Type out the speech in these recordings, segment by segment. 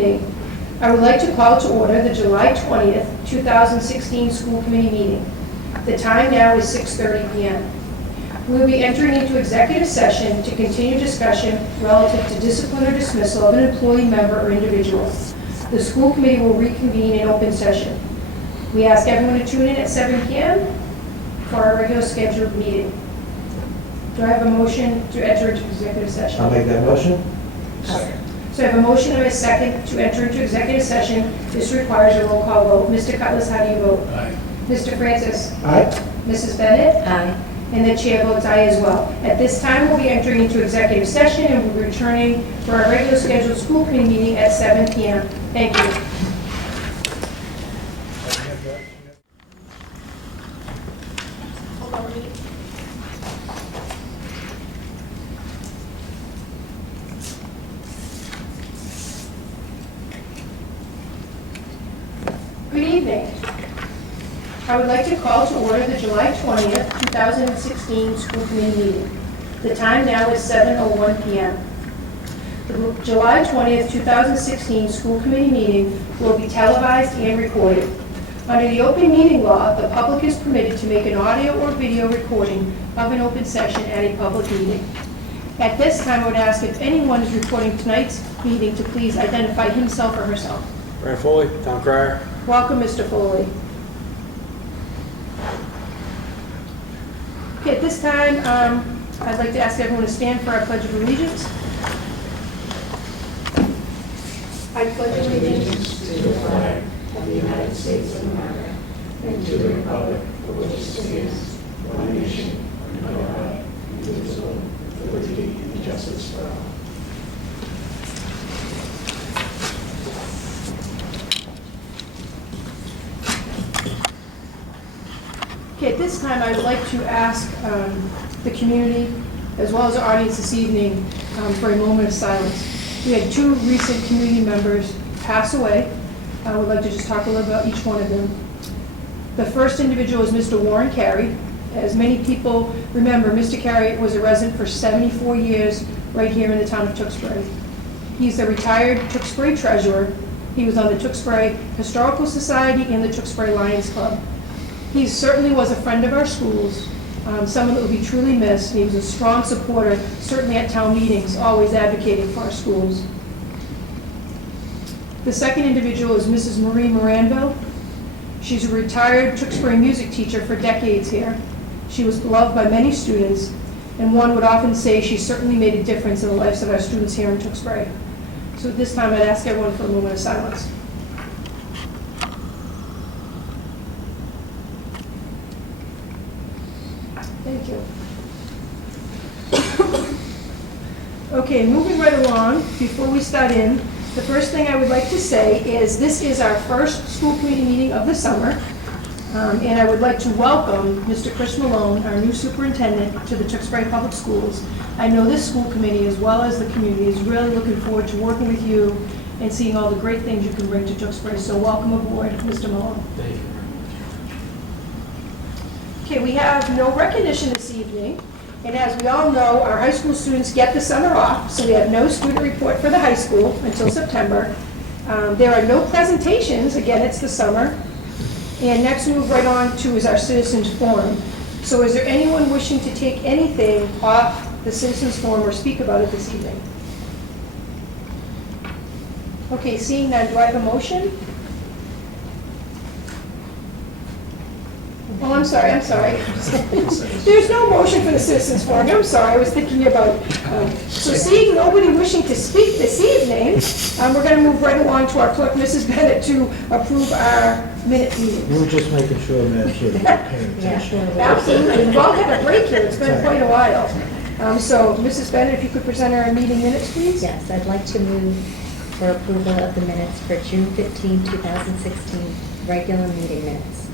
evening, I would like to call to order the July 20th, 2016 school committee meeting. The time now is 6:30 p.m. We will be entering into executive session to continue discussion relative to discipline or dismissal of an employee, member, or individual. The school committee will reconvene in open session. We ask everyone to tune in at 7 p.m. for our regular scheduled meeting. Do I have a motion to enter into executive session? I'll make that motion. Second. So I have a motion and a second to enter into executive session. This requires a roll call vote. Mr. Cutlass, how do you vote? Aye. Mr. Francis? Aye. Mrs. Bennett? Aye. And the chair votes aye as well. At this time, we'll be entering into executive session and we'll be returning for our regular scheduled school committee meeting at 7 p.m. Thank you. Good evening. I would like to call to order the July 20th, 2016 school committee meeting. The time now is 7:01 p.m. The July 20th, 2016 school committee meeting will be televised and recorded. Under the open meeting law, the public is permitted to make an audio or video recording of an open session at a public meeting. At this time, I would ask if anyone is recording tonight's meeting to please identify himself or herself. Brian Foley, Town Crier. Welcome, Mr. Foley. Okay, at this time, I'd like to ask everyone to stand for our Pledge of Allegiance. I pledge allegiance to the flag of the United States of America and to the republic for which it stands, one nation, under God, indivisible, with liberty and justice for all. Okay, at this time, I would like to ask the community, as well as our audience this evening, for a moment of silence. We had two recent community members pass away. I would like to just talk a little about each one of them. The first individual is Mr. Warren Carey. As many people remember, Mr. Carey was a resident for 74 years right here in the town of Tewksbury. He's a retired Tewksbury treasurer. He was on the Tewksbury Historical Society and the Tewksbury Lions Club. He certainly was a friend of our schools, someone that would be truly missed. He was a strong supporter, certainly at town meetings, always advocating for our schools. The second individual is Mrs. Marie Moranville. She's a retired Tewksbury music teacher for decades here. She was beloved by many students, and one would often say she certainly made a difference in the lives of our students here in Tewksbury. So at this time, I'd ask everyone for a moment of silence. Thank you. Okay, moving right along, before we start in, the first thing I would like to say is this is our first school committee meeting of the summer, and I would like to welcome Mr. Chris Malone, our new superintendent, to the Tewksbury Public Schools. I know this school committee, as well as the community, is really looking forward to working with you and seeing all the great things you can bring to Tewksbury. So welcome aboard, Mr. Malone. Thank you. Okay, we have no recognition this evening, and as we all know, our high school students get the summer off, so we have no student report for the high school until September. There are no presentations, again, it's the summer. And next we move right on to is our citizens forum. So is there anyone wishing to take anything off the citizens forum or speak about it this evening? Okay, seeing none, do I have a motion? Oh, I'm sorry. There's no motion for the citizens forum. I'm sorry, I was thinking about, so seeing nobody wishing to speak this evening, we're going to move right along to our clerk, Mrs. Bennett, to approve our minute meetings. We were just making sure, Madam Chair, that you're paying attention. Absolutely. We've all had a break here. It's been quite a while. So, Mrs. Bennett, if you could present our meeting minutes, please. Yes, I'd like to move for approval of the minutes for June 15, 2016, regular meeting minutes.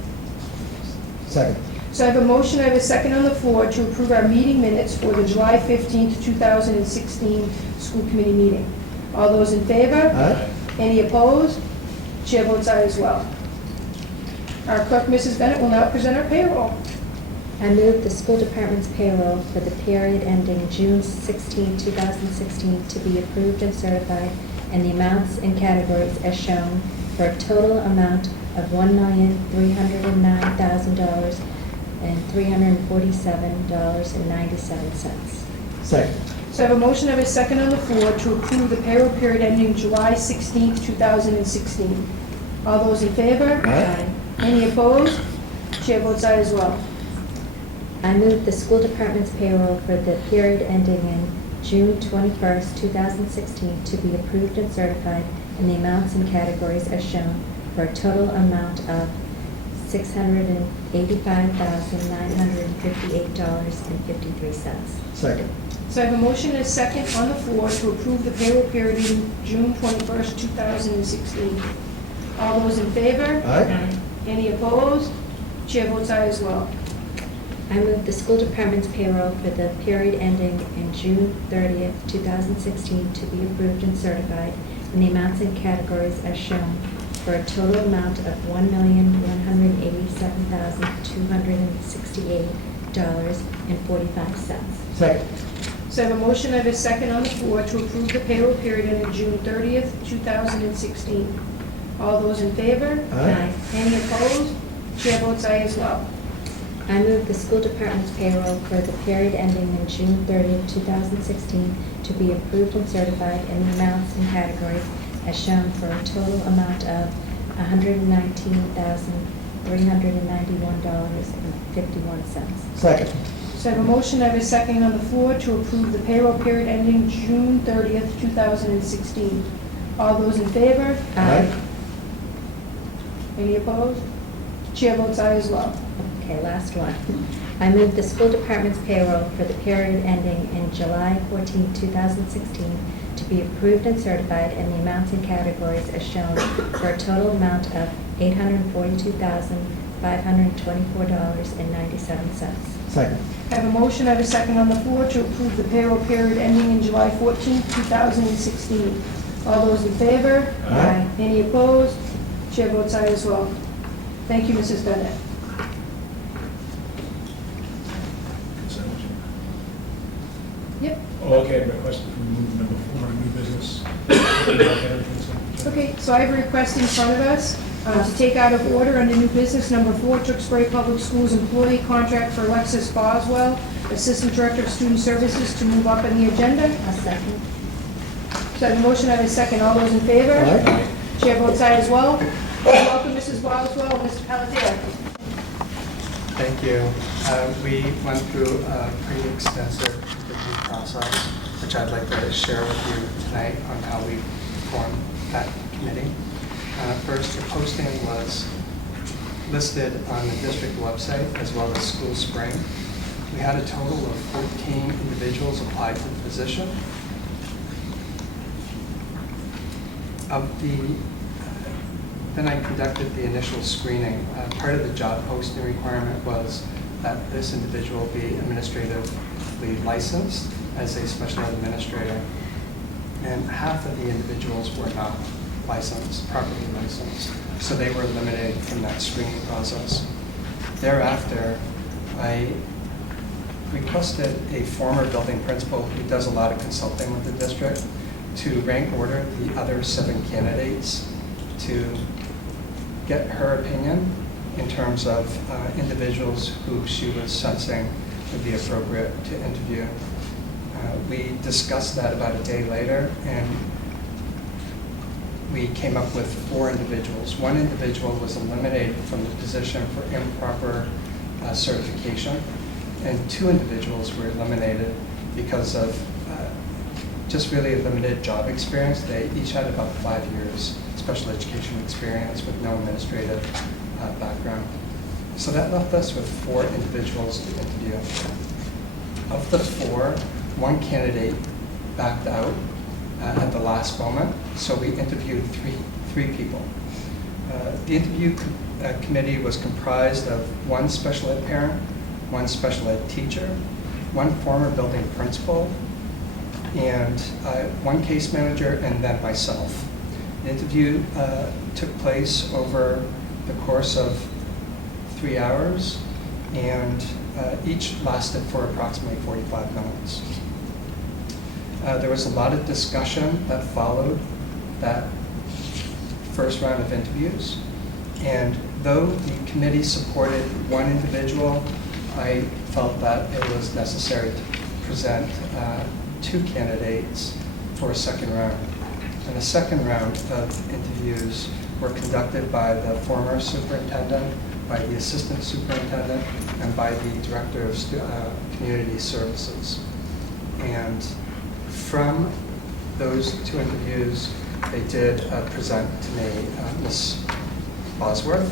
Second. So I have a motion, I have a second on the floor to approve our meeting minutes for the July 15th, 2016 school committee meeting. All those in favor? Aye. Any opposed? Chair votes aye as well. Our clerk, Mrs. Bennett, will now present our payroll. I move the school department's payroll for the period ending June 16, 2016 to be approved and certified and the amounts and categories as shown for a total amount of $1,309,000 and $347.97. Second. So I have a motion and a second on the floor to approve the payroll period ending July 16th, 2016. All those in favor? Aye. Any opposed? Chair votes aye as well. I move the school department's payroll for the period ending in June 21st, 2016 to be approved and certified in the amounts and categories as shown for a total amount of $685,958.53. Second. So I have a motion and a second on the floor to approve the payroll period ending June 21st, 2016. All those in favor? Aye. Any opposed? Chair votes aye as well. I move the school department's payroll for the period ending in June 30th, 2016 to be approved and certified in the amounts and categories as shown for a total amount of $1,187,268.45. Second. So I have a motion and a second on the floor to approve the payroll period ending June 30th, 2016. All those in favor? Aye. Any opposed? Chair votes aye as well. I move the school department's payroll for the period ending in June 30th, 2016 to be approved and certified in the amounts and categories as shown for a total amount of $119,391.51. Second. So I have a motion and a second on the floor to approve the payroll period ending June 30th, 2016. All those in favor? Aye. Any opposed? Chair votes aye as well. Okay, last one. I move the school department's payroll for the period ending in July 14, 2016 to be approved and certified in the amounts and categories as shown for a total amount of $842,524.97. Second. I have a motion and a second on the floor to approve the payroll period ending in July 14th, 2016. All those in favor? Aye. Any opposed? Chair votes aye as well. Thank you, Mrs. Bennett. Yep. Oh, okay, request to remove number 4 on new business. Okay, so I have a request in front of us to take out of order under new business number 4, Tewksbury Public Schools employee contract for Alexis Boswell, Assistant Director of Student Services, to move up in the agenda. A second. So I have a motion and a second. All those in favor? Aye. Chair votes aye as well. Welcome, Mrs. Boswell, Mr. Pelletier. Thank you. We went through a pretty extensive interview process, which I'd like to share with you tonight on how we formed that committee. First, the posting was listed on the district website as well as School Spring. We had a total of 14 individuals apply to the position. Then I conducted the initial screening. Part of the job posting requirement was that this individual be administratively licensed as a special ed administrator. And half of the individuals were not licensed, properly licensed. So they were eliminated from that screening process. Thereafter, I requested a former building principal who does a lot of consulting with the district to rank order the other 7 candidates to get her opinion in terms of individuals who she was sensing would be appropriate to interview. We discussed that about a day later, and we came up with 4 individuals. 1 individual was eliminated from the position for improper certification, and 2 individuals were eliminated because of just really limited job experience. They each had about 5 years special education experience with no administrative background. So that left us with 4 individuals to interview. Of the 4, 1 candidate backed out at the last moment, so we interviewed three people. The interview committee was comprised of 1 special ed parent, 1 special ed teacher, 1 former building principal, and 1 case manager, and then myself. The interview took place over the course of 3 hours, and each lasted for approximately 45 minutes. There was a lot of discussion that followed that first round of interviews. And though the committee supported one individual, I felt that it was necessary to present two candidates for a second round. And the second round of interviews were conducted by the former superintendent, by the assistant superintendent, and by the director of community services. And from those two interviews, they did present to me Ms. Bosworth,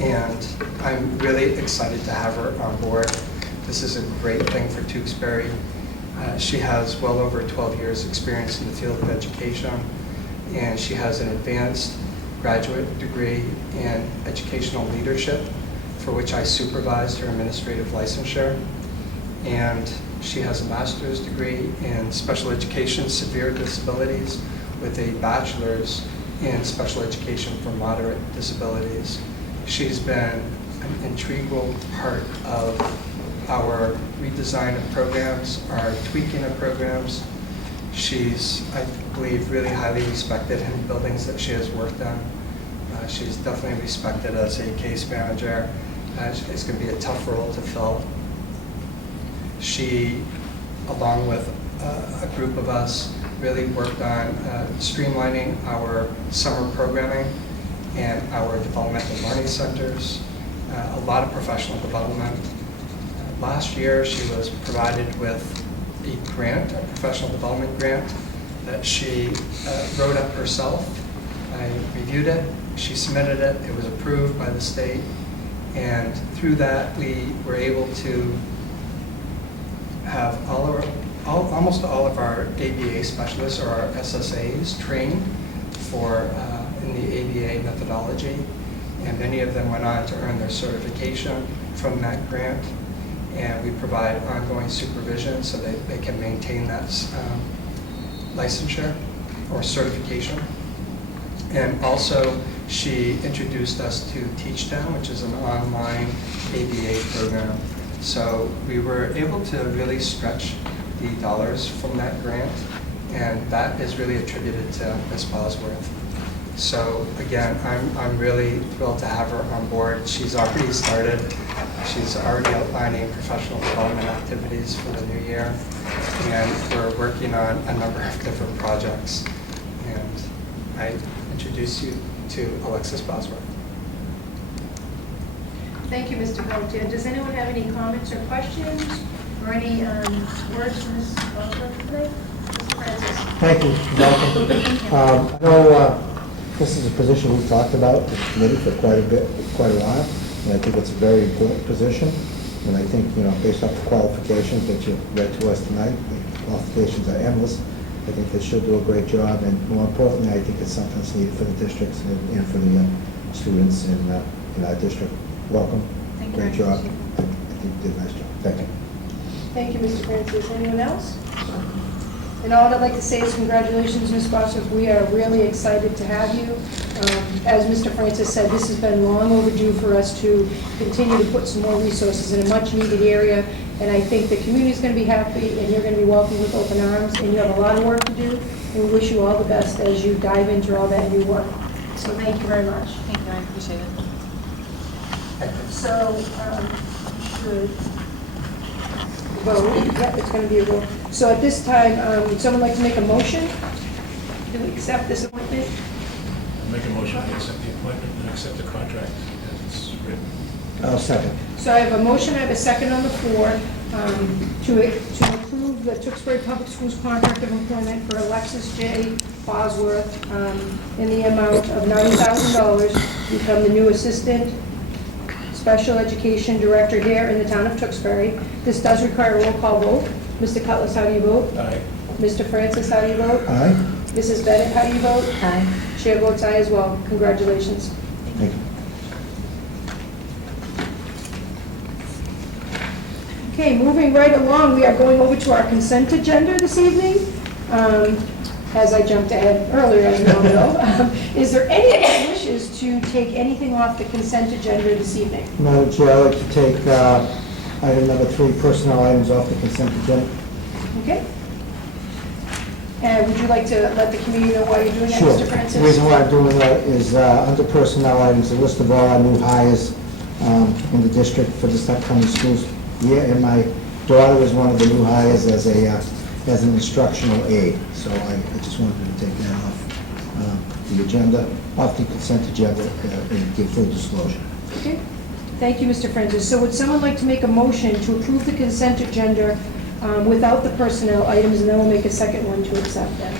and I'm really excited to have her on board. This is a great thing for Tewksbury. She has well over 12 years experience in the field of education, and she has an advanced graduate degree in educational leadership, for which I supervised her administrative licensure. And she has a master's degree in special education, severe disabilities, with a bachelor's in special education for moderate disabilities. She's been an integral part of our redesign of programs, our tweaking of programs. She's, I believe, really highly respected in buildings that she has worked on. She's definitely respected as a case manager. It's going to be a tough role to fill. She, along with a group of us, really worked on streamlining our summer programming and our development and learning centers, a lot of professional development. Last year, she was provided with a grant, a professional development grant, that she wrote up herself. I reviewed it, she submitted it, it was approved by the state, and through that, we were able to have almost all of our ABA specialists, or our SSAs, trained in the ABA methodology, and many of them went on to earn their certification from that grant. And we provide ongoing supervision so that they can maintain that licensure or certification. And also, she introduced us to TeachDown, which is an online ABA program. So we were able to really stretch the dollars from that grant, and that is really attributed to Ms. Bosworth. So again, I'm really thrilled to have her on board. She's already started. She's already outlining professional development activities for the new year, and we're working on a number of different projects. And I introduce you to Alexis Bosworth. Thank you, Mr. Pelletier. Does anyone have any comments or questions or any words from Ms. Bosworth today? Mr. Francis. Thank you. Welcome. I know this is a position we've talked about with the committee for quite a while, and I think it's a very important position. And I think, based off the qualifications that you read to us tonight, the qualifications are endless. I think they should do a great job, and more importantly, I think it's something that's needed for the districts and for the students in our district. Welcome. Thank you. Great job. I think you did a nice job. Thank you. Thank you, Mr. Francis. Anyone else? And all I'd like to say is congratulations, Ms. Bosworth. We are really excited to have you. As Mr. Francis said, this has been long overdue for us to continue to put some more resources in a much-needed area. And I think the community is going to be happy, and you're going to be welcomed with open arms. And you have a lot of work to do. And we wish you all the best as you dive into all that new work. So thank you very much. Thank you, I appreciate it. So, should vote, yeah, it's going to be a vote. So at this time, would someone like to make a motion? Do we accept this appointment? Make a motion to accept the appointment and accept the contract as it's written. I'll second. So I have a motion, I have a second on the floor to approve the Tewksbury Public Schools contract of employment for Alexis J. Bosworth in the amount of $90,000 to become the new Assistant Special Education Director here in the town of Tewksbury. This does require a roll call vote. Mr. Cutlass, how do you vote? Aye. Mr. Francis, how do you vote? Aye. Mrs. Bennett, how do you vote? Aye. Chair votes aye as well. Congratulations. Thank you. Okay, moving right along, we are going over to our consent agenda this evening. As I jumped ahead earlier, as we all know. Is there any wishes to take anything off the consent agenda this evening? Madam Chair, I'd like to take item number 3, personnel items off the consent agenda. Okay? And would you like to let the community know why you're doing that, Sure. Mr. Francis? The reason why I'm doing that is under personnel items, a list of all our new hires in the district for this upcoming school year, and my daughter is one of the new hires as an instructional aide. So I just wanted to take that off the agenda, off the consent agenda, and give full disclosure. Okay. Thank you, Mr. Francis. So would someone like to make a motion to approve the consent agenda without the personnel items, and then we'll make a second one to accept them?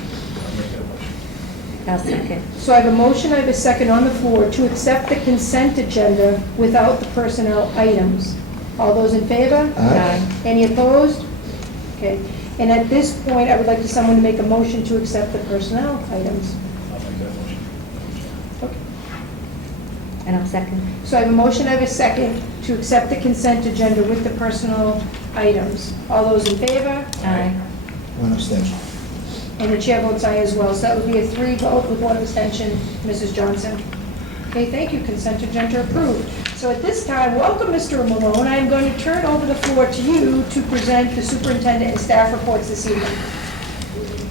I'll second. So I have a motion, I have a second on the floor to accept the consent agenda without the personnel items. All those in favor? Aye. Any opposed? Okay. And at this point, I would like someone to make a motion to accept the personnel items. I'll make that motion. Okay. And I'll second. So I have a motion, I have a second to accept the consent agenda with the personnel items. All those in favor? Aye. One abstention. And the chair votes aye as well. So that would be a 3 vote with 1 abstention, Mrs. Johnson. Okay, thank you. Consent agenda approved. So at this time, welcome, Mr. Malone. I am going to turn over the floor to you to present the superintendent and staff reports this evening.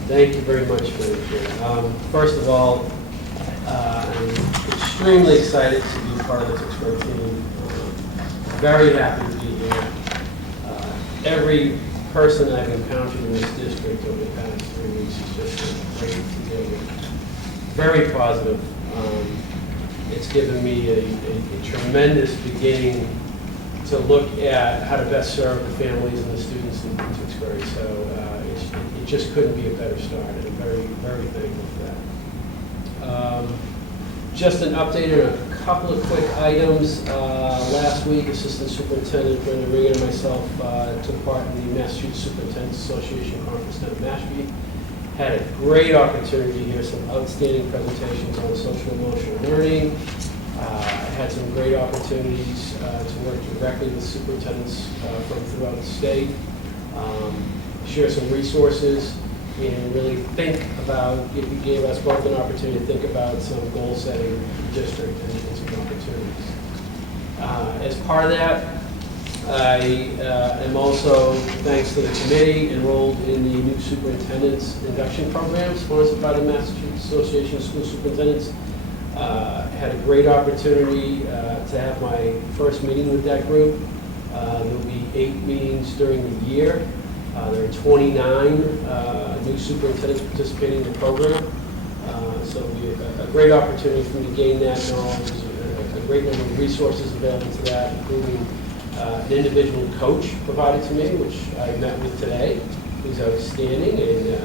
Thank you very much, Madam Chair. First of all, I'm extremely excited to be part of the Tewksbury team. Very happy to be here. Every person I've encountered in this district over the past 3 weeks has just been great to deal with. Very positive. It's given me a tremendous beginning to look at how to best serve the families and the students in Tewksbury. So it just couldn't be a better start, and I'm very, very thankful for that. Just an update on a couple of quick items. Last week, Assistant Superintendent Brenda Regan and myself took part in the Massachusetts Superintendents Association Conference down in Mashpee. Had a great opportunity to hear some outstanding presentations on social emotional learning. Had some great opportunities to work directly with superintendents from throughout the state. Share some resources and really think about, it gave us both an opportunity to think about some goal setting in the district and some opportunities. As part of that, I am also, thanks to the committee, enrolled in the new superintendent's induction program sponsored by the Massachusetts Association of School Superintendents. Had a great opportunity to have my first meeting with that group. There will be 8 meetings during the year. There are 29 new superintendents participating in the program. So it'll be a great opportunity for me to gain that knowledge. There's a great number of resources available to that, including an individual coach provided to me, which I met with today, who's outstanding, and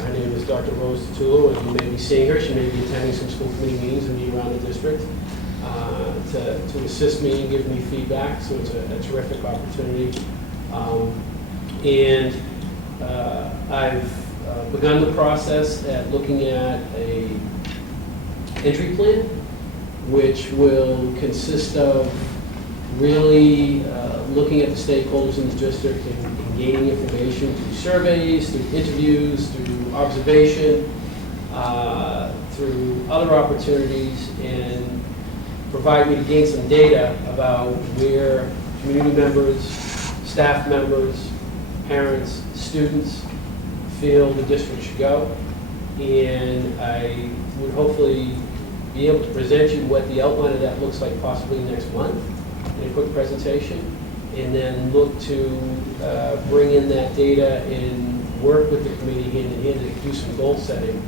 her name is Dr. Rose Tutulo, and you may be seeing her. She may be attending some school committee meetings and be around the district to assist me and give me feedback, so it's a terrific opportunity. And I've begun the process at looking at a entry plan, which will consist of really looking at the stakeholders in the district and gaining information through surveys, through interviews, through observation, through other opportunities, and provide me to gain some data about where community members, staff members, parents, students feel the district should go. And I would hopefully be able to present you what the outline of that looks like possibly next month in a quick presentation, and then look to bring in that data and work with the committee hand in hand to do some goal setting,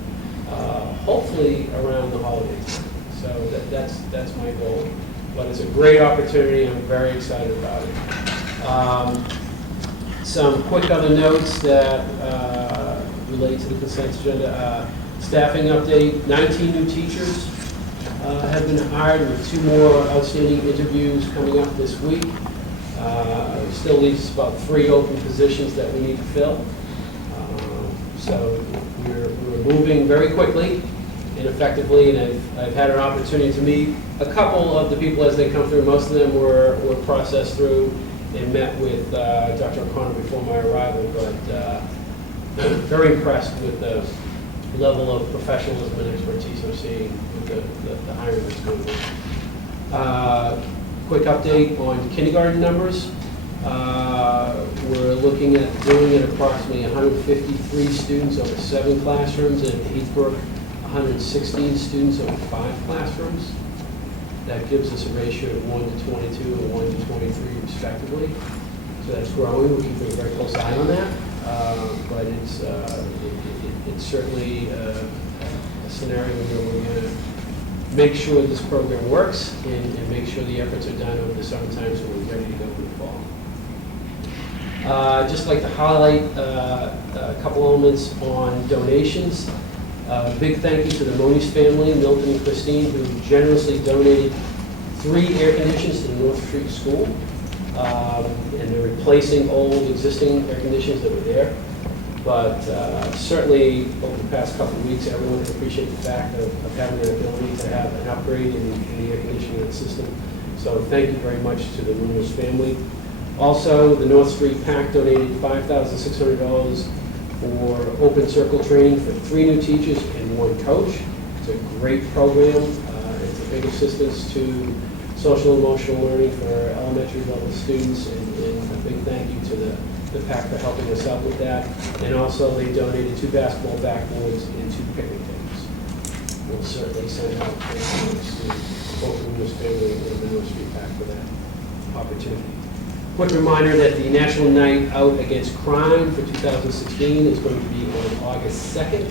hopefully around the holidays. So that's my goal. But it's a great opportunity. I'm very excited about it. Some quick other notes that relate to the consent agenda. Staffing update, 19 new teachers have been hired, with 2 more outstanding interviews coming up this week. Still leaves us about 3 open positions that we need to fill. So we're moving very quickly and effectively, and I've had an opportunity to meet a couple of the people as they come through. Most of them were processed through and met with Dr. O'Connor before my arrival, but very impressed with the level of professionalism and expertise I'm seeing with the hiring that's going on. Quick update on kindergarten numbers. We're looking at doing it approximately 153 students over 7 classrooms, and in Heathbrook, 116 students over 5 classrooms. That gives us a ratio of 1 to 22 and 1 to 23 respectively. So that's growing. We're keeping a very close eye on that. But it's certainly a scenario where we're going to make sure this program works and make sure the efforts are done over the summertime so we're ready to go in the fall. Just like to highlight a couple elements on donations. Big thank you to the Moniz family, Milton and Christine, who generously donated 3 air conditioners to the North Street School. And they're replacing old existing air conditioners that were there. But certainly over the past couple of weeks, everyone can appreciate the fact of having the ability to have an upgrade in the air conditioning system. So thank you very much to the Moniz family. Also, the North Street PAC donated $5,600 for open circle training for 3 new teachers and 1 coach. It's a great program. It's a big assistance to social and emotional learning for elementary level students, and a big thank you to the PAC for helping us out with that. And also they donated 2 basketball backboards and 2 picnic tables. We'll certainly send out thanks to both the Moniz family and the North Street PAC for that opportunity. Quick reminder that the National Night Out Against Crime for 2016 is going to be on August 2nd.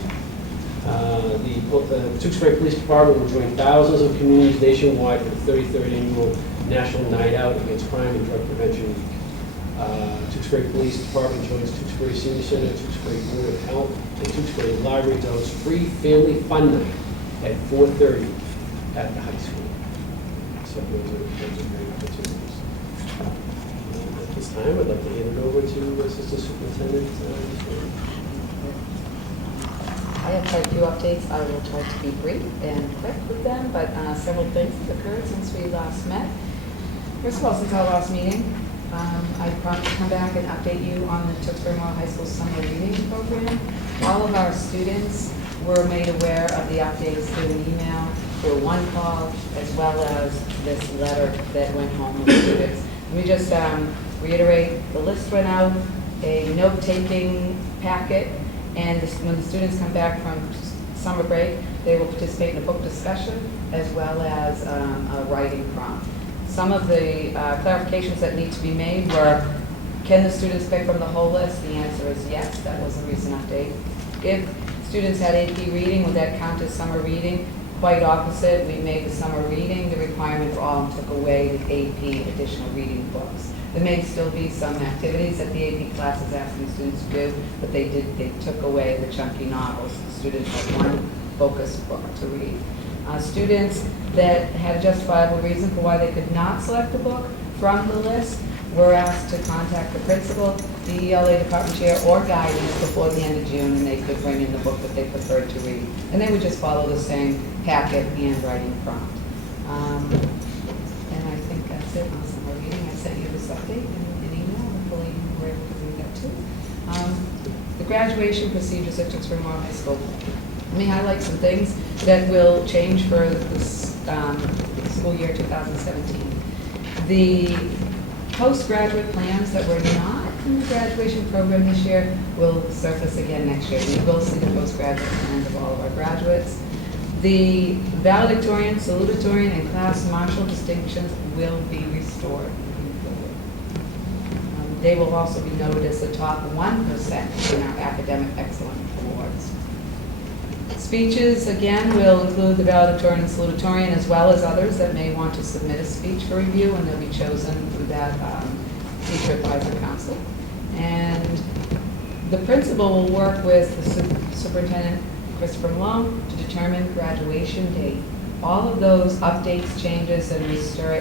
The Tewksbury Police Department will join thousands of communities nationwide for the 33rd Annual National Night Out Against Crime and Drug Prevention Week. Tewksbury Police Department joins Tewksbury Senior Center, Tewksbury Board of Health, and Tewksbury Library to host free family fun night at 4:30 at the high school. So those are great opportunities. At this time, I'd like to hand it over to Assistant Superintendent. I have quite a few updates. I will try to be brief and quick with them, but several things have occurred since we last met. First of all, since our last meeting, I promised to come back and update you on the Tewksbury Memorial High School Summer Reading Program. All of our students were made aware of the updates through an email, through a 1 call, as well as this letter that went home with the students. Let me just reiterate, the list went out, a note-taking packet, and when the students come back from summer break, they will participate in a book discussion as well as a writing prompt. Some of the clarifications that need to be made were, can the students pick from the whole list? The answer is yes. That was a recent update. If students had AP reading, would that count as summer reading? Quite opposite. We made the summer reading the requirement for all and took away the AP additional reading books. There may still be some activities that the AP class is asking students to do, but they took away the chunky novels. The students had 1 focused book to read. Students that had a justifiable reason for why they could not select a book from the list were asked to contact the principal, the ELA department chair, or guidance before the end of June, and they could bring in the book that they preferred to read. And they would just follow the same packet and writing prompt. And I think that's it on summer reading. I sent you this update in an email. Hopefully you were able to read that too. The graduation procedures at Tewksbury Memorial High School. Let me highlight some things that will change for this school year 2017. The postgraduate plans that were not in the graduation program this year will surface again next year. We will see the postgraduate plans of all of our graduates. The valedictorian, salutatorian, and class marshal distinctions will be restored moving forward. They will also be noted as the top 1% in our academic excellence awards. Speeches, again, will include the valedictorian and salutatorian, as well as others that may want to submit a speech for review, and they'll be chosen through that teacher advisor council. And the principal will work with the superintendent, Christopher Malone, to determine graduation date. All of those updates, changes, and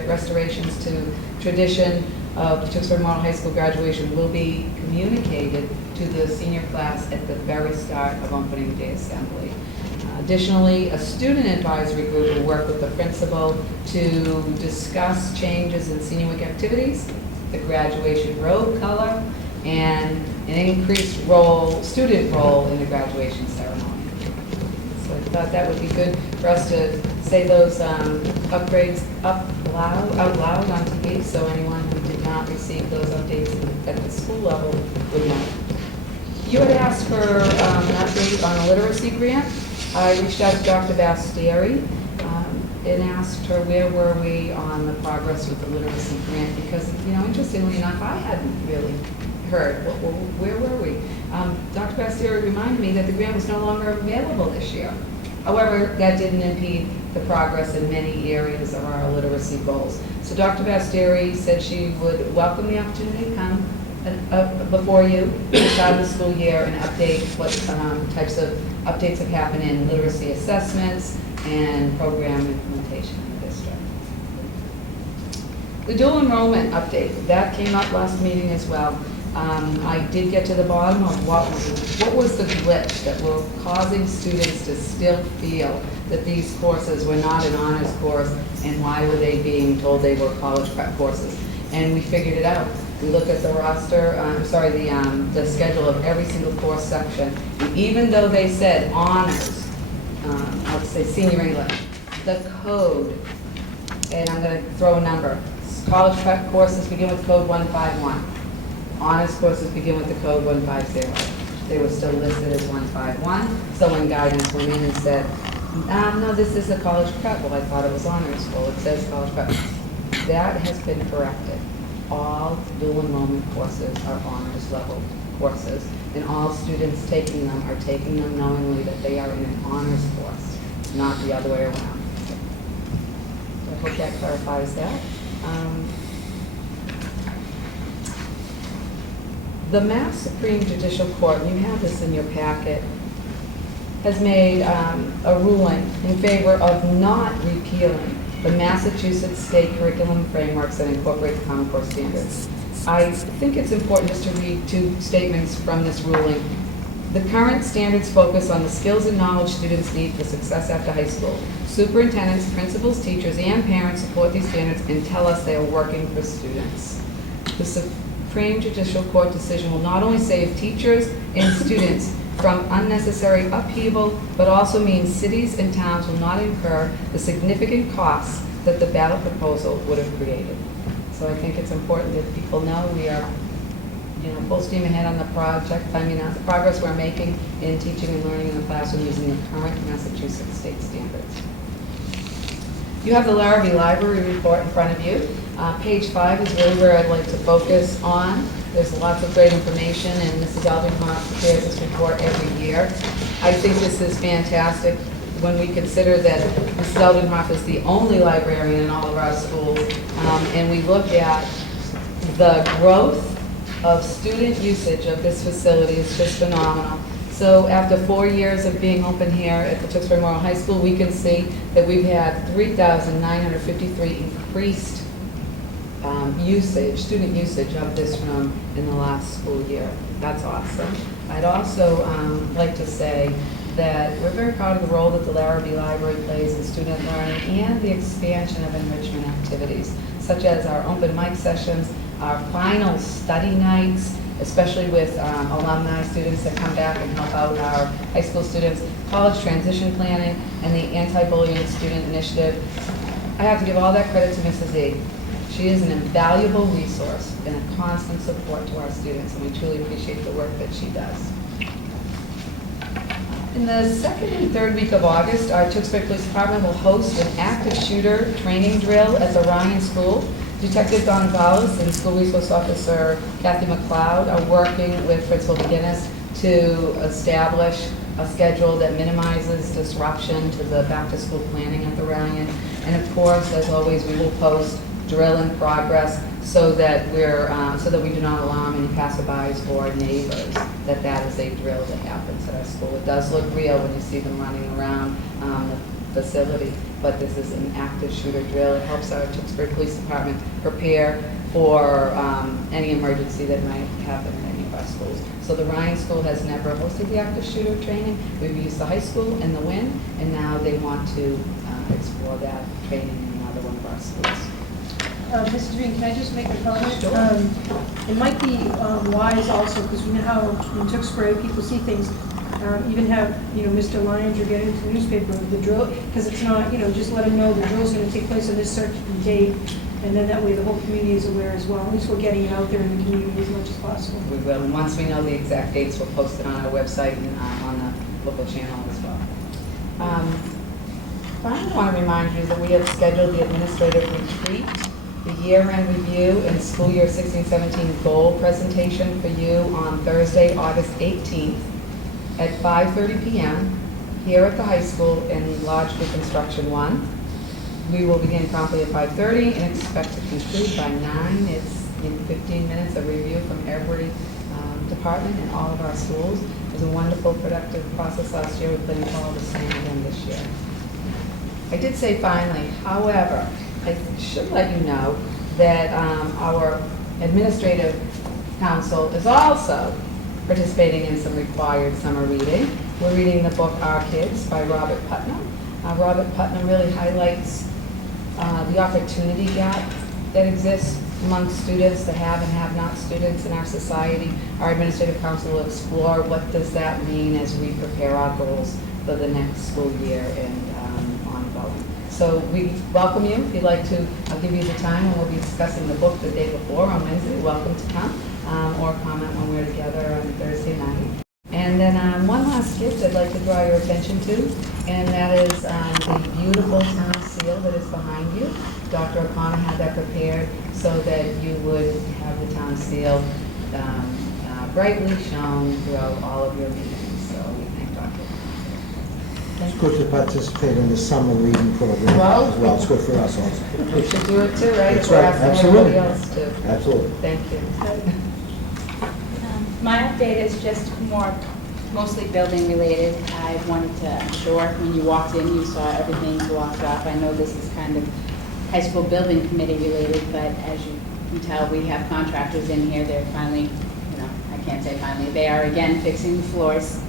restorations to tradition of the Tewksbury Memorial High School graduation will be communicated to the senior class at the very start of opening day assembly. Additionally, a student advisory group will work with the principal to discuss changes in senior week activities, the graduation robe color, and an increased student role in the graduation ceremony. So I thought that would be good for us to say those upgrades out loud on TV, so anyone who did not received those updates at the school level would know. You had asked for an update on a literacy grant. I reached out to Dr. Bastieri and asked her where were we on the progress with the literacy grant, because, interestingly enough, I hadn't really heard. Where were we? Dr. Bastieri reminded me that the grant was no longer available this year. However, that didn't impede the progress in many areas of our literacy goals. So Dr. Bastieri said she would welcome the opportunity to come before you at the start of the school year and update what types of updates have happened in literacy assessments and program implementation in the district. The dual enrollment update, that came up last meeting as well. I did get to the bottom of what was the glitch that were causing students to still feel that these courses were not an honors course, and why were they being told they were college prep courses. And we figured it out. We looked at the roster, the schedule of every single course section. And even though they said honors, let's say senior English, the code, and I'm going to throw a number. College prep courses begin with code 151. Honors courses begin with the code 150. They were still listed as 151. So when guidance went in and said, no, this is a college prep. Well, I thought it was honors. Well, it says college prep. That has been corrected. All dual enrollment courses are honors level courses, and all students taking them are taking them knowingly that they are in an honors course, not the other way around. So I hope that clarifies that. The Mass Supreme Judicial Court, and you have this in your packet, has made a ruling in favor of not repealing the Massachusetts state curriculum frameworks that incorporate the Common Core standards. I think it's important just to read two statements from this ruling. The current standards focus on the skills and knowledge students need for success after high school. Superintendents, principals, teachers, and parents support these standards and tell us they are working for students. The Supreme Judicial Court decision will not only save teachers and students from unnecessary upheaval, but also means cities and towns will not incur the significant costs that the ballot proposal would have created. So I think it's important that people know we are, full steam ahead on the the progress we're making in teaching and learning in the classroom using the current Massachusetts state standards. You have the Larrabee Library report in front of you. Page 5 is really where I'd like to focus on. There's lots of great information, and Mrs. Alderhoff prepares this report every year. I think this is fantastic when we consider that Mrs. Alderhoff is the only librarian in all of our schools, and we look at the growth of student usage of this facility is just phenomenal. So after 4 years of being open here at the Tewksbury Memorial High School, we can see that we've had 3,953 increased student usage of this room in the last school year. That's awesome. I'd also like to say that we're very proud of the role that the Larrabee Library plays in student learning and the expansion of enrichment activities, such as our open mic sessions, our final study nights, especially with alumni students that come back and help out our high school students, college transition planning, and the anti-bullying student initiative. I have to give all that credit to Mrs. E. She is an invaluable resource and a constant support to our students, and we truly appreciate the work that she does. In the second and third week of August, our Tewksbury Police Department will host an active shooter training drill at the Ryan School. Detective Gonzalez and School Resource Officer Kathy McLeod are working with Principal McGinnis to establish a schedule that minimizes disruption to the back-to-school planning at the Ryan. And of course, as always, we will post drill in progress so that we do not alarm any passerbys or neighbors that is a drill that happens at our school. It does look real when you see them running around the facility, but this is an active shooter drill. It helps our Tewksbury Police Department prepare for any emergency that might happen in any of our schools. So the Ryan School has never hosted the active shooter training. We've used the high school and the Wynn, and now they want to explore that training in another one of our schools. Mrs. Green, can I just make a comment? Sure. It might be wise also, because we know how in Tewksbury people see things, even have, Mr. Lyons or get into the newspaper, the drill, because it's not, just let them know the drill's going to take place on this certain date, And then that way the whole community is aware as well. At least we're getting it out there in the community as much as possible. We will, and once we know the exact dates, we'll post it on our website and on the local channel as well. Finally, I want to remind you that we have scheduled the administrative retreat, the year-end review, and school year 16-17 goal presentation for you on Thursday, August 18th at 5:30 p.m. here at the high school in Lodge Reconstruction 1. We will begin promptly at 5:30 and expect to conclude by 9. It's in 15 minutes of review from every department in all of our schools. It was a wonderful, productive process last year. We're planning to follow the same again this year. I did say finally, however, I should let you know that our administrative council is also participating in some required summer reading. We're reading the book Our Kids by Robert Putnam. Robert Putnam really highlights the opportunity gap that exists amongst students, the have and have not students in our society. Our administrative council will explore what does that mean as we prepare our goals for the next school year and ongoing. So we welcome you. If you'd like to, I'll give you the time when we'll be discussing the book the day before on Wednesday. You're welcome to come or comment when we're together on Thursday night. And then one last gift I'd like to draw your attention to, and that is the beautiful town seal that is behind you. Dr. O'Connor had that prepared so that you would have the town seal brightly shown throughout all of your meetings. So we thank Dr. It's good to participate in the summer reading program Well, as well. It's good for us also. You should do it too, right? That's If we're right, asking everybody absolutely. else to. Absolutely. Thank you. My update is just mostly building related. I wanted to, I'm sure when you walked in, you saw everything blocked off. I know this is kind of high school building committee related, but as you can tell, we have contractors in here. They're finally, I can't say finally, they are again fixing the floors.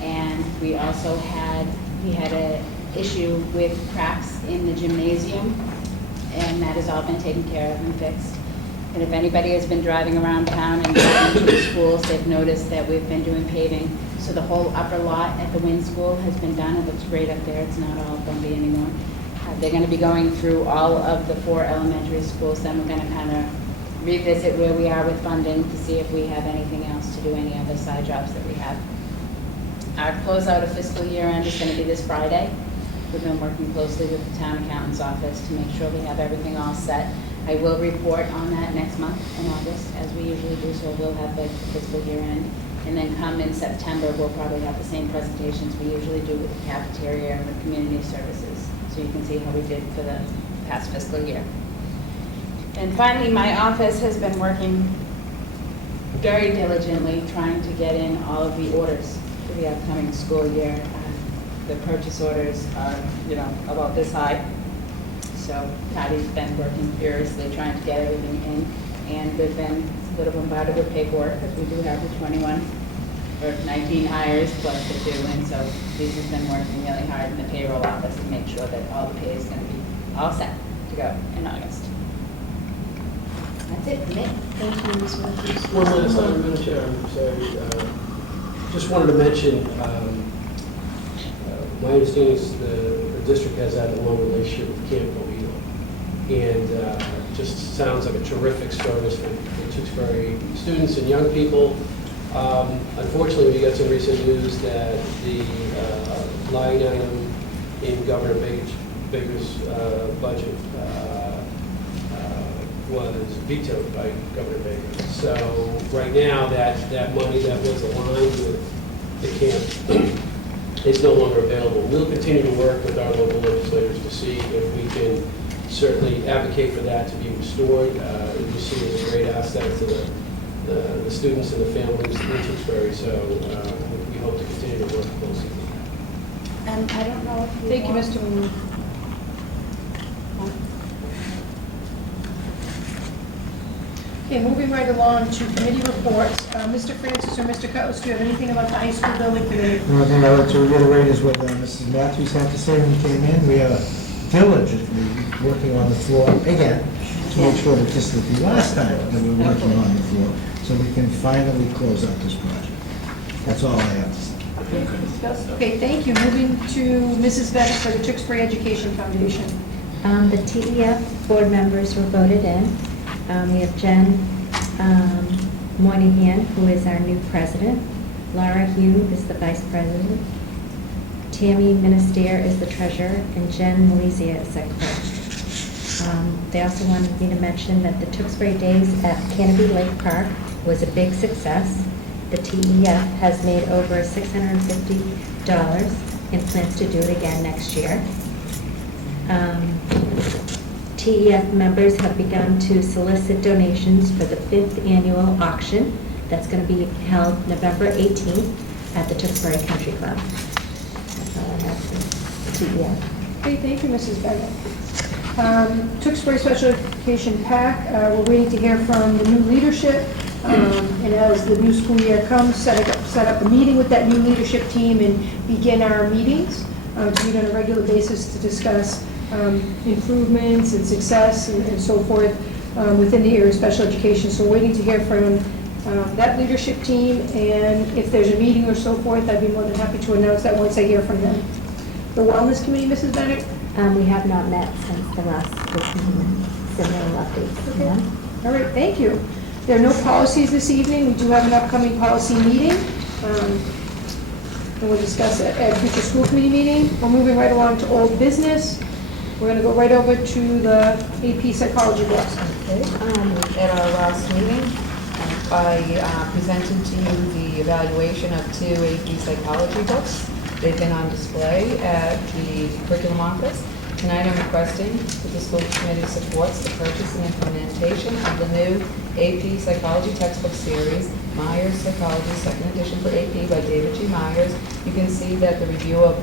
And we also had an issue with cracks in the gymnasium, and that has all been taken care of and fixed. And if anybody has been driving around town and going to the schools, they've noticed that we've been doing paving. So the whole upper lot at the Wynn School has been done. It looks great up there. It's not all bumpy anymore. They're going to be going through all of the 4 elementary schools. Then we're going to kind of revisit where we are with funding to see if we have anything else to do, any other side jobs that we have. Our closeout of fiscal year end is going to be this Friday. We've been working closely with the town accountant's office to make sure we have everything all set. I will report on that next month in August, as we usually do, so we'll have the fiscal year end. And then come in September, we'll probably have the same presentations we usually do with the cafeteria and the community services. So you can see how we did for the past fiscal year. And finally, my office has been working very diligently trying to get in all of the orders for the upcoming school year. The purchase orders are, about this high. So Patty's been working furiously trying to get everything in, and we've been a little bombarded with paperwork because we do have the 21 or 19 hires plus the 2, and so Lisa's been working really hard in the payroll office to make sure that all the pay is going to be all set to go in August. That's it for me. Thank you, Ms. Matthews. One last item, Madam Chair, I'm sorry. Just wanted to mention, my understanding is the district has had a long relationship with Camp Oviedo. And just sounds like a terrific service for Tewksbury students and young people. Unfortunately, we got some recent news that the line item in Governor Baker's budget was vetoed by Governor Baker. So right now, that money that was aligned with the camp is no longer available. We'll continue to work with our local legislators to see if we can certainly advocate for that to be restored. We see it as a great asset to the students and the families in Tewksbury, so we hope to continue to work closely with that. And I don't know if you Thank you, want- Mr. Moon. Okay, moving right along to committee reports. Mr. Francis or Mr. Cutlass, do you have anything about the high school building committee? The only thing I'd like to reiterate is what Mrs. Matthews had to say when we came in. We are diligently working on the floor again to make sure that this is the last time that we're working on the floor, so we can finally close out this project. That's all I have to say. Okay, thank you. Moving to Mrs. Bennett for the Tewksbury Education Foundation. The TEF board members were voted in. We have Jen Moynihan, who is our new president. Laura Hugh is the vice president. Tammy Minister is the treasurer, and Jen Malizia is the clerk. They also wanted me to mention that the Tewksbury Days at Canopy Lake Park was a big success. The TEF has made over $650 and plans to do it again next year. TEF members have begun to solicit donations for the 5th annual auction that's going to be held November 18th at the Tewksbury Country Club. That's all I have for TEF. Okay, thank you, Mrs. Bennett. Tewksbury Special Education PAC, we're waiting to hear from the new leadership. And as the new school year comes, set up a meeting with that new leadership team and begin our meetings to meet on a regular basis to discuss improvements and success and so forth within the area of special education. So waiting to hear from that leadership team, and if there's a meeting or so forth, I'd be more than happy to announce that once I hear from them. The Wellness Committee, Mrs. Bennett? We have not met since the last school meeting. Similar updates. Okay. Yeah. All right, thank you. There are no policies this evening. We do have an upcoming policy meeting. And we'll discuss it at a future school committee meeting. We're moving right along to old business. We're going to go right over to the AP psychology books. Okay, at our last meeting, I presented to you the evaluation of 2 AP psychology books. They've been on display at the curriculum office. Tonight I'm requesting that the school committee supports the purchase and implementation of the new AP Psychology textbook series, Myers Psychology, second edition for AP by David G. Myers. You can see that the review of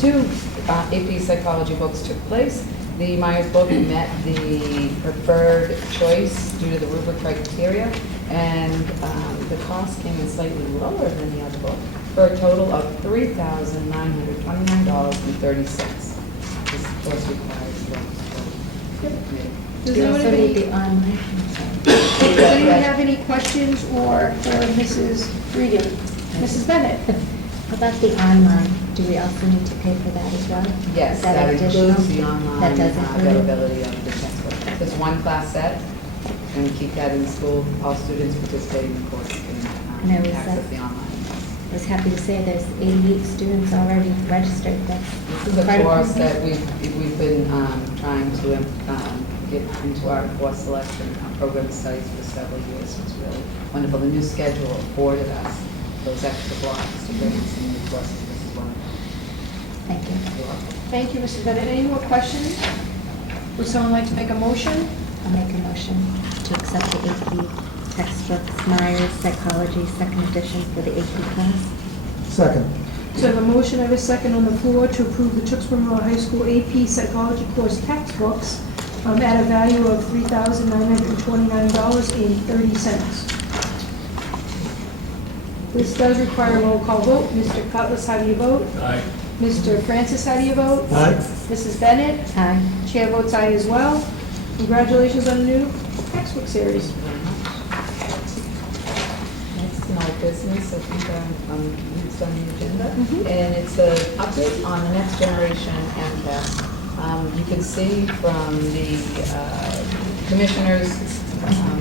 2 AP Psychology books took place. The Myers book met the preferred choice due to the rubric criteria, and the cost came in slightly lower than the other book for a total of $3,929.30. This, of course, requires the committee. Does We anyone also have need any, the online. does anyone have any questions for Mrs. Regan? Mrs. Bennett? How about the online? Do we also need to pay for that as well? Yes, Is that additional? includes the online That does include it? availability of the textbook. There's one class set, and we keep that in school. All students participating in the course can And I was, access the online. I was happy to say there's 88 students already registered. That's This is a quite course improvement. that we've been trying to get into our course selection program studies for several years. It's really wonderful. The new schedule afforded us those extra blocks to bring in some new courses. This is wonderful. Thank you. You're welcome. Thank you, Mrs. Bennett. Any more questions? Would someone like to make a motion? I'll make a motion to accept the AP textbooks, Myers Psychology, second edition for the AP class. Second. So I have a motion, I have a second on the floor to approve the Tewksbury Memorial High School AP Psychology course textbooks at a value of $3,929.30. This does require a roll call vote. Mr. Cutlass, how do you vote? Aye. Mr. Francis, how do you vote? Aye. Mrs. Bennett? Aye. Chair votes aye as well. Congratulations on the new textbook series. Thank you very much. Next, in our business, I think it's on the agenda, and it's an update on the next generation MCAS. You can see from the commissioner's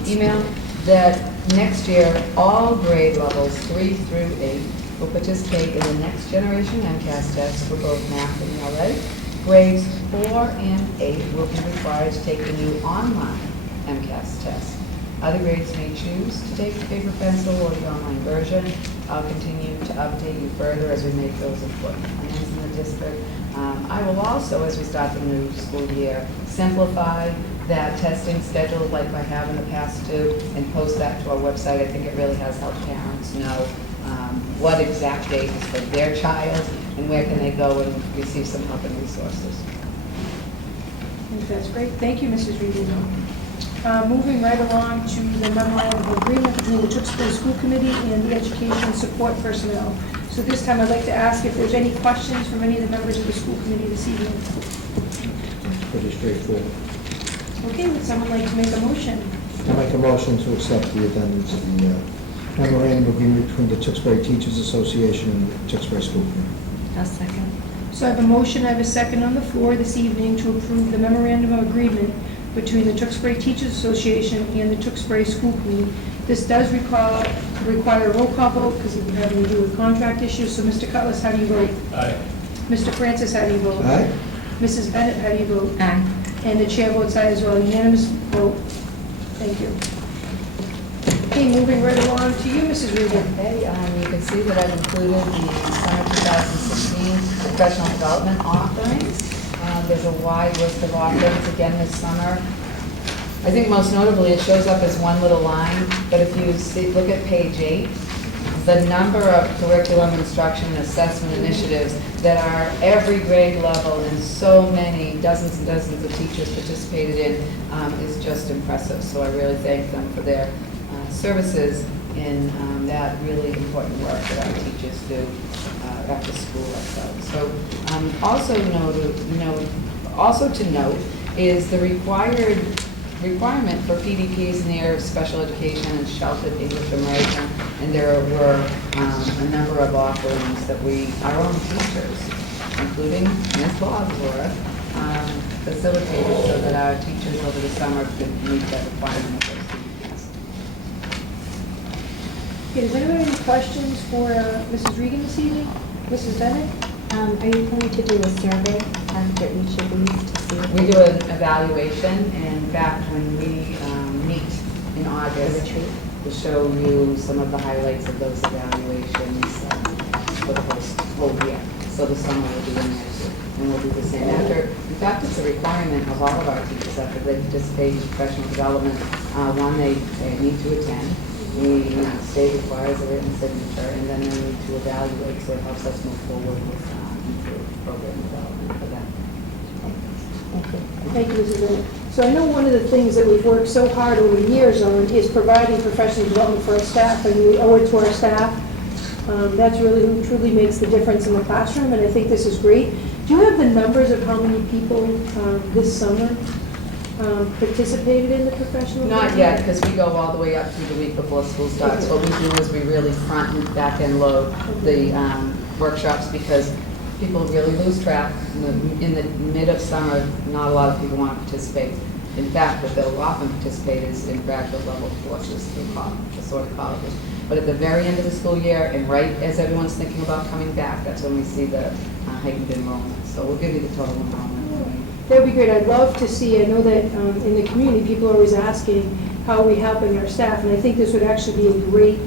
email that next year, all grade levels 3 through 8 will participate in the next generation MCAS test for both math and ELA. Grades 4 and 8 will be required to take the new online MCAS test. Other grades may choose to take the paper pencil or the online version. I'll continue to update you further as we make those important plans in the district. I will also, as we start the new school year, simplify that testing schedule like I have in the past too, and post that to our website. I think it really has helped parents know what exact date is for their child and where can they go and receive some help and resources. I think that's great. Thank you, Mrs. Regan. Moving right along to the memorandum of agreement between the Tewksbury School Committee and the education support personnel. So this time I'd like to ask if there's any questions from any of the members of the school committee this evening. Pretty straightforward. Okay, would someone like to make a motion? I make a motion to accept the addendum to the memorandum of agreement between the Tewksbury Teachers Association and the Tewksbury School Committee. I'll second. So I have a motion, I have a second on the floor this evening to approve the memorandum of agreement between the Tewksbury Teachers Association and the Tewksbury School Committee. This does require a roll call vote because it's having to do with contract issues. So Mr. Cutlass, how do you vote? Aye. Mr. Francis, how do you vote? Aye. Mrs. Bennett, how do you vote? Aye. And the chair votes aye as well, unanimous vote. Thank you. Okay, moving right along to you, Mrs. Regan. Okay, you can see that I've included the summer 2016 professional development offerings. There's a wide list of offerings again this summer. I think most notably, it shows up as one little line, but if you see, look at page 8, the number of curriculum, instruction, and assessment initiatives that are every grade level and so many, dozens and dozens of teachers participated in is just impressive. So I really thank them for their services in that really important work that our teachers do after school ourselves. So also to note is the requirement for PDPs in the area of special education and sheltered English immersion, and there were a number of offerings that our own teachers, including Ms. Bosworth, facilitated so that our teachers over the summer could meet that requirement of those PDPs. Okay, does anyone have any questions for Mrs. Regan this evening? Mrs. Bennett? Are you going to do a survey after each of these to see? We do an evaluation, and in fact, when we meet in August, to show you some of the highlights of those evaluations for the whole year. So the summer will be in there too, and we'll do the same after. In fact, it's a requirement of all of our teachers after they participate in professional development. One, they need to attend. The state requires a written signature, and then they need to evaluate, so it helps us move forward with improved program development for them. Thank you, Mrs. Bennett. So I know one of the things that we've worked so hard over the years on is providing professional development for our staff, and we owe it to our staff. That's really who truly makes the difference in the classroom, and I think this is great. Do you have the numbers of how many people this summer participated in the professional Not development? yet, because we go all the way up through the week before school starts. What we do is we really front and back end load the workshops because people really lose track. In the mid of summer, not a lot of people want to participate. In fact, what they'll often participate is in graduate level courses through college, the sort of colleges. But at the very end of the school year, and right as everyone's thinking about coming back, that's when we see the heightened enrollment. So we'll give you the total enrollment. That would be great. I'd love to see, I know that in the community, people are always asking how are we helping our staff, and I think this would actually be a great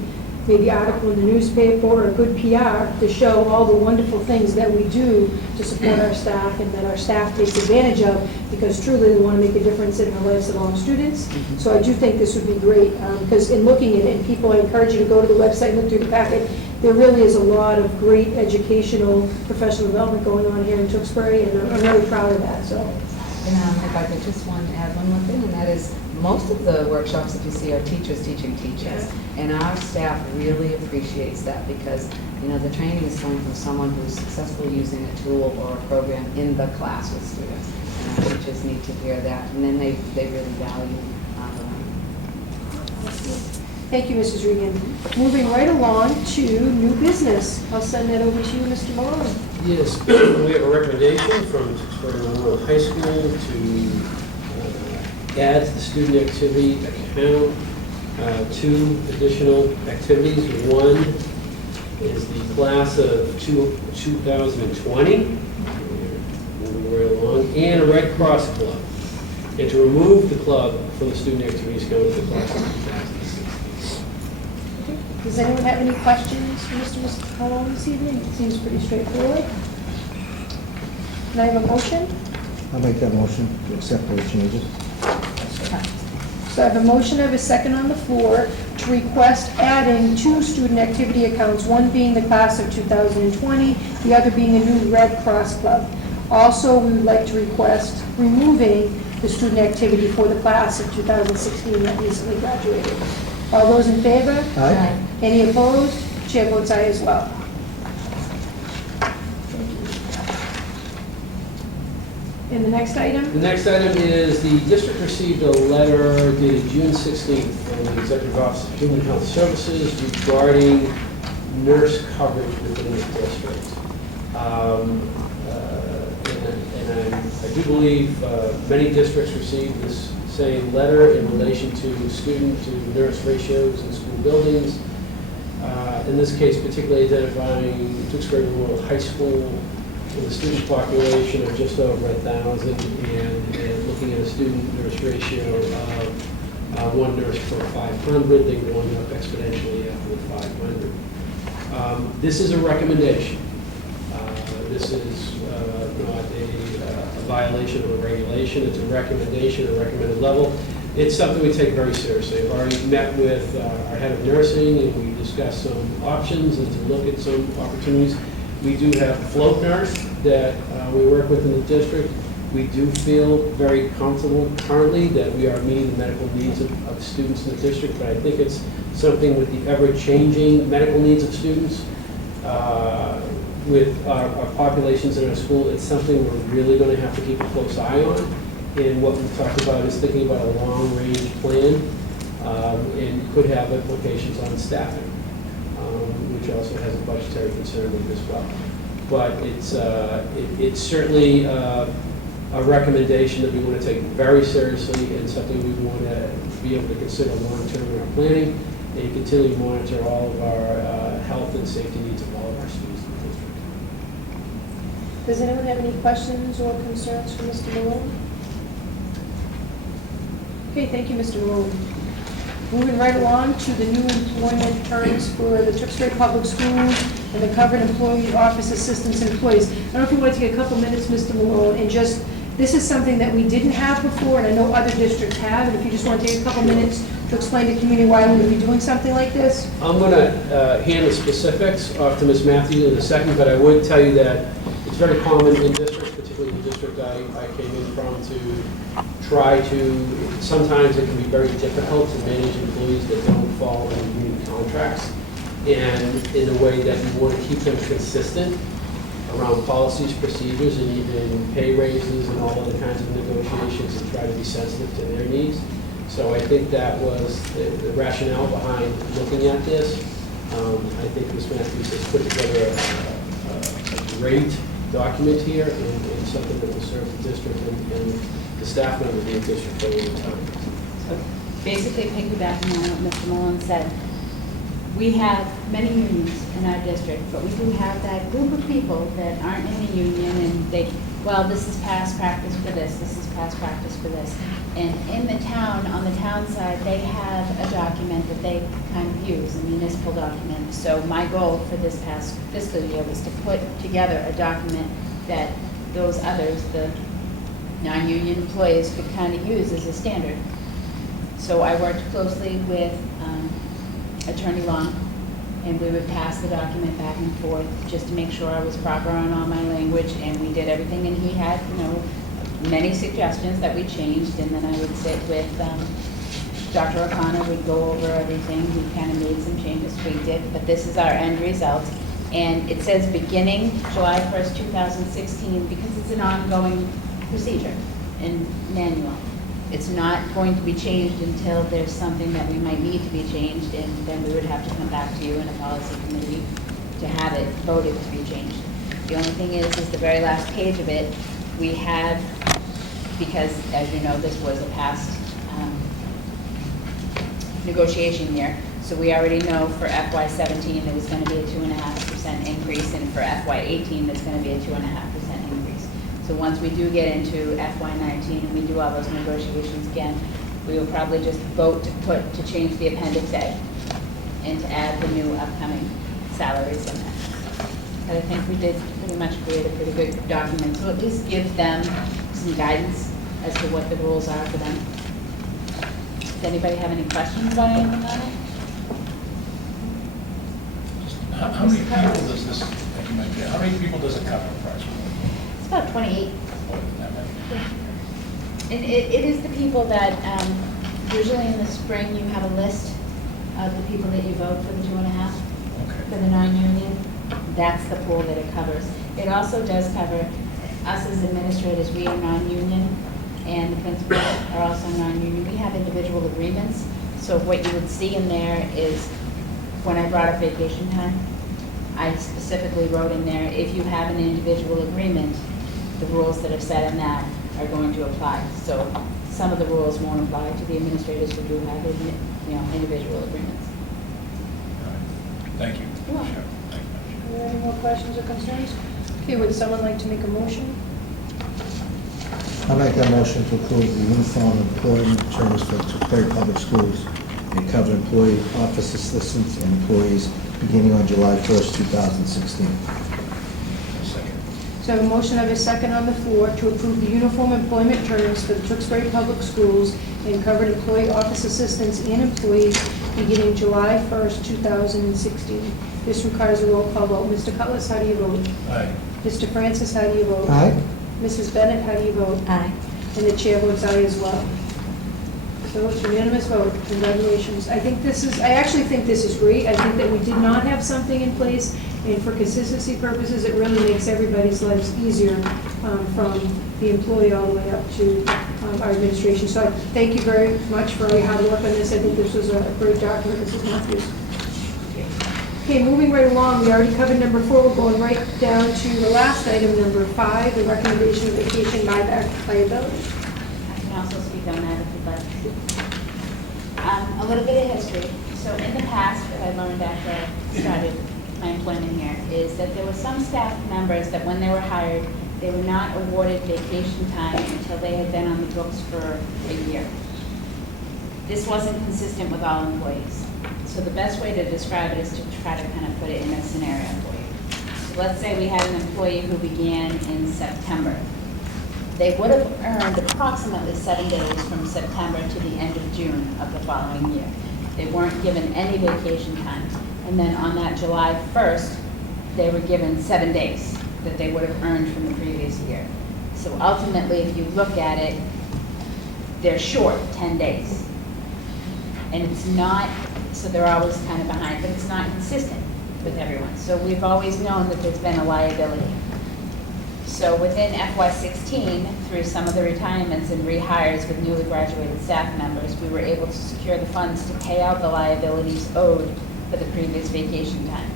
maybe article in the newspaper or a good PR to show all the wonderful things that we do to support our staff and that our staff takes advantage of because truly they want to make a difference in the lives of all students. So I do think this would be great because in looking at it, and people, I encourage you to go to the website and look through the packet, there really is a lot of great educational, professional development going on here in Tewksbury, and I'm really proud of that. So, And if I could just add one more thing, and that is most of the workshops that you see are teachers teaching teachers. And our staff really appreciates that because, the training is coming from someone who's successfully using a tool or a program in the class with students. And our teachers need to hear that, and then they really value the learning. thank you, Mrs. Regan. Moving right along to new business. I'll send that over to you, Mr. Malone. Yes, we have a recommendation from Tewksbury Memorial High School to add to the student activity account 2 additional activities. One is the class of 2020, moving right along, and a Red Cross club. And to remove the club from the student activities account of the class of 2016. Does anyone have any questions for Mr. Malone this evening? It seems pretty straightforward. Can I have a motion? I'll make that motion to accept those changes. So I have a motion, I have a second on the floor to request adding 2 student activity accounts, one being the class of 2020, the other being a new Red Cross Club. Also, we would like to request removing the student activity for the class of 2016 that recently graduated. All those in favor? Aye. Any opposed? Chair votes aye as well. And the next item? The next item is the district received a letter dated June 16th from the Executive Office of Human Health Services regarding nurse coverage within the district. I do believe many districts receive this same letter in relation to student-to-nurse ratios in school buildings. In this case, particularly identifying Tewksbury Memorial High School with a student population of just over 1,000 and looking at a student-nurse ratio of one nurse per 500, then going up exponentially after the 500. This is a recommendation. This is not a violation of a regulation. It's a recommendation, a recommended level. It's something we take very seriously. I've already met with our head of nursing, and we discussed some options and to look at some opportunities. We do have a float nurse that we work with in the district. We do feel very comfortable currently that we are meeting the medical needs of students in the district, but I think it's something with the ever-changing medical needs of students, with our populations in our school, it's something we're really going to have to keep a close eye on. And what we've talked about is thinking about a long-range plan, and could have implications on staffing, which also has a budgetary concern with as well. But it's certainly a recommendation that we want to take very seriously and something we want to be able to consider long-term in our planning and continue to monitor all of our health and safety needs of all of our students in the district. Does anyone have any questions or concerns for Mr. Malone? Okay, thank you, Mr. Malone. Moving right along to the new employment terms for the Tewksbury Public Schools and the covered employee office assistants and employees. I don't know if you want to take a couple minutes, Mr. Malone, and just, this is something that we didn't have before, and I know other districts have, and if you just want to take a couple minutes to explain to the community why we would be doing something like this. I'm going to hand the specifics off to Ms. Matthews in a second, but I would tell you that it's very common in districts, particularly the district I came in from, to try to, sometimes it can be very difficult to manage employees that don't fall under union contracts, and in a way that you want to keep them consistent around policies, procedures, and even pay raises and all other kinds of negotiations, and try to be sensitive to their needs. So I think that was the rationale behind looking at this. I think Ms. Matthews has put together a great document here and something that will serve the district and the staff members in the district for a long time. So basically piggybacking on what Mr. Mullen said, we have many unions in our district, but we do have that group of people that aren't in a union and they, well, this is past practice for this is past practice for this. And in the town, on the town side, they have a document that they kind of use, a municipal document. So my goal for this past fiscal year was to put together a document that those others, the non-union employees, could kind of use as a standard. So I worked closely with Attorney Long, and we would pass the document back and forth just to make sure I was proper on all my language, and we did everything, and he had, many suggestions that we changed, and then I would sit with Dr. O'Connor, we'd go over everything, we kind of made some changes, tweaked it, but this is our end result. And it says beginning July 1st, 2016, because it's an ongoing procedure and manual. It's not going to be changed until there's something that we might need to be changed, and then we would have to come back to you in a policy committee to have it voted to be changed. The only thing is the very last page of it, we have, because as you know, this was a past negotiation year, so we already know for FY17 there was going to be a 2.5% increase, and for FY18 there's going to be a 2.5% increase. So once we do get into FY19 and we do all those negotiations again, we will probably just vote to change the Appendix A and to add the new upcoming salaries in there. But I think we did pretty much create a pretty good document to at least give them some guidance as to what the rules are for them. Does anybody have any questions about anything on it? How many people does this, how many people does it cover approximately? It's about 28. More than that many? And it is the people that, usually in the spring, you have a list of the people that you vote for the 2.5 for the non-union. That's the pool that it covers. It also does cover us as administrators. We are non-union, and the principals are also non-union. We have individual agreements. So what you would see in there is, when I brought up vacation time, I specifically wrote in there, if you have an individual agreement, the rules that are set in that are going to apply. So some of the rules won't apply to the administrators who do have, individual agreements. Thank you. You're welcome. Sure. Thank you. Are there any more questions or concerns? Okay, would someone like to make a motion? I'll make that motion to approve the uniform employment terms for Tewksbury Public Schools and cover employee office assistants and employees beginning on July 1st, 2016. Second. So I have a motion of a second on the floor to approve the uniform employment terms for the Tewksbury Public Schools and covered employee office assistants and employees beginning July 1st, 2016. This requires a roll call vote. Mr. Cutlass, how do you vote? Aye. Mr. Francis, how do you vote? Aye? Mrs. Bennett, how do you vote? Aye. And the chair votes aye as well. So it's unanimous vote. Congratulations. I actually think this is great. I think that we did not have something in place, and for consistency purposes, it really makes everybody's lives easier, from the employee all the way up to our administration. So I thank you very much for all your hard work on this. I think this was a great document, Mrs. Matthews. Okay, moving right along, we already covered number 4. We're going right down to the last item, number 5, the recommendation of vacation buyback liability. I can also speak on that if you'd like. A little bit of history. So in the past, what I learned after I started my employment here is that there were some staff members that when they were hired, they were not awarded vacation time until they had been on the books for a year. This wasn't consistent with all employees. So the best way to describe it is to try to kind of put it in a scenario for you. So let's say we had an employee who began in September. They would have earned approximately 7 days from September to the end of June of the following year. They weren't given any vacation time. And then on that July 1st, they were given 7 days that they would have earned from the previous year. So ultimately, if you look at it, they're short 10 days. And it's not, so they're always kind of behind, but it's not consistent with everyone. So we've always known that there's been a liability. So within FY16, through some of the retirements and rehires with newly graduated staff members, we were able to secure the funds to pay out the liabilities owed for the previous vacation time.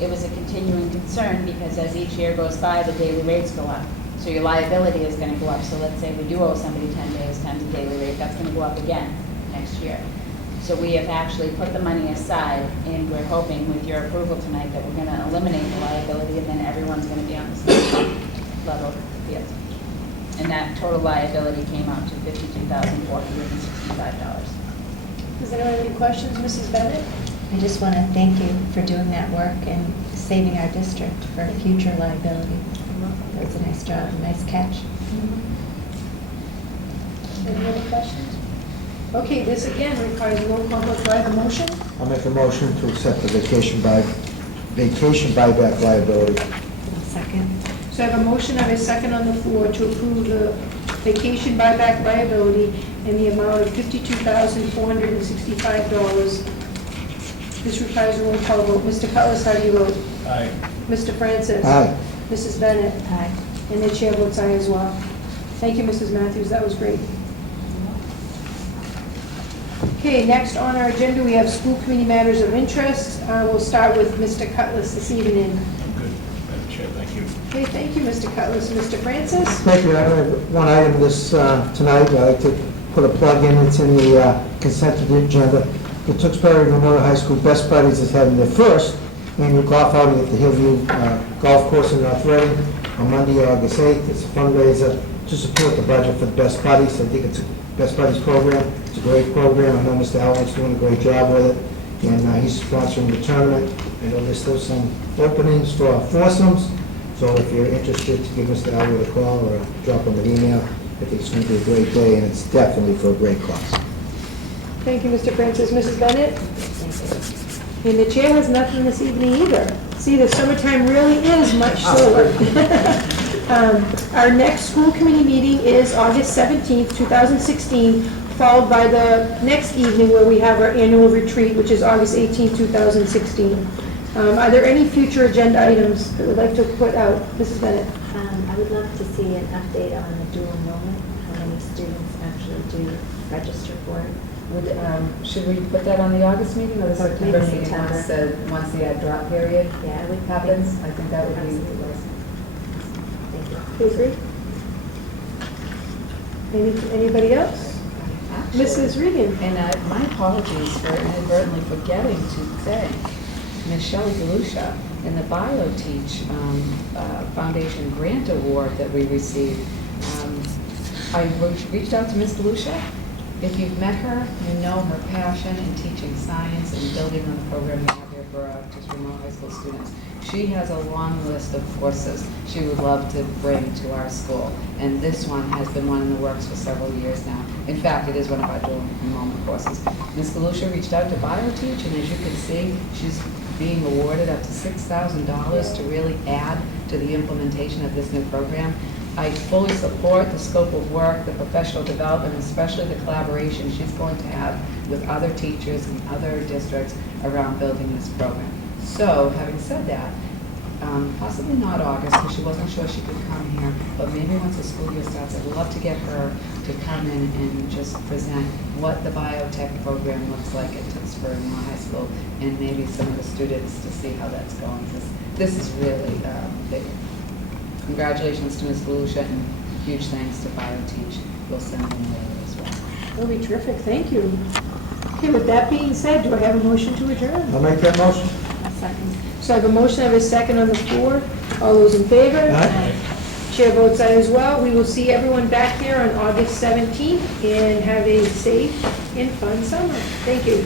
It was a continuing concern because as each year goes by, the daily rates go up. So your liability is going to go up. So let's say we do owe somebody 10 days times the daily rate, that's going to go up again next year. So we have actually put the money aside, and we're hoping with your approval tonight that we're going to eliminate the liability, and then everyone's going to be on the same level field. And that total liability came out to $52,465. Does anyone have any questions? Mrs. Bennett? I just want to thank you for doing that work and saving our district for future liability. That was a nice job, nice catch. Any other questions? Okay, this again requires a roll call vote. Do I have a motion? I'll make a motion to accept the vacation buyback liability. Second. So I have a motion and a second on the floor to approve the vacation buyback liability in the amount of $52,465. This requires a roll call vote. Mr. Cutlass, how do you vote? Aye. Mr. Francis? Aye. Mrs. Bennett? Aye. And the chair votes aye as well. Thank you, Mrs. Matthews, that was great. Okay, next on our agenda, we have school committee matters of interest. We'll start with Mr. Cutlass this evening. I'm good, Madam Chair, thank you. Okay, thank you, Mr. Cutlass. Mr. Francis? Thank you. I have one item tonight. I'd like to put a plug in. It's in the consent agenda. The Tewksbury Memorial High School Best Buddies is having their first annual golf outing at the Hillview Golf Course in North Reading on Monday, August 8th. It's a fundraiser to support the budget for the Best Buddies. I think it's a Best Buddies program. It's a great program. I know Mr. Allen's doing a great job with it, and he's sponsoring the tournament. I know there's still some openings for foursomes, so if you're interested, to give Mr. Allen a call or drop him an email. I think it's going to be a great day, and it's definitely for a great cause. Thank you, Mr. Francis. Mrs. Bennett? And the chair has nothing this evening either. See, the summertime really is much slower. Our next school committee meeting is August 17th, 2016, followed by the next evening where we have our annual retreat, which is August 18th, 2016. Are there any future agenda items that we'd like to put out? Mrs. Bennett? I would love to see an update on the dual enrollment, how many students actually do register for it. Should we put that on the August meeting or the September maybe meeting September. once the drop period Yeah, I would happens? I think that would be. Absolutely. Thank agree? Anybody else? Actually, Mrs. Regan? And my apologies for inadvertently forgetting to thank Ms. Shelley DeLucia in the BioTeach Foundation Grant Award that we received. I reached out to Ms. DeLucia. If you've met her, you know her passion in teaching science and building on the program we have here for just remote high school students. She has a long list of courses she would love to bring to our school, and this one has been one in the works for several years now. In fact, it is one of our dual enrollment courses. Ms. DeLucia reached out to BioTeach, and as you can see, she's being awarded up to $6,000 to really add to the implementation of this new program. I fully support the scope of work, the professional development, especially the collaboration she's going to have with other teachers and other districts around building this program. So, having said that, possibly not August, because she wasn't sure she could come here, but maybe once the school year starts, I'd love to get her to come in and just present what the biotech program looks like at Tewksbury High School, and maybe some of the students to see how that's going. This is really big. Congratulations to Ms. DeLucia, and huge thanks to BioTeach. We'll send them a letter as well. That'll be terrific, thank you. Okay, with that being said, do I have a motion to adjourn? I'll make that motion. Second. So I have a motion, I have a second on the floor. All those in favor? Aye. Chair votes aye as well. We will see everyone back here on August 17th, and have a safe and fun summer. Thank you.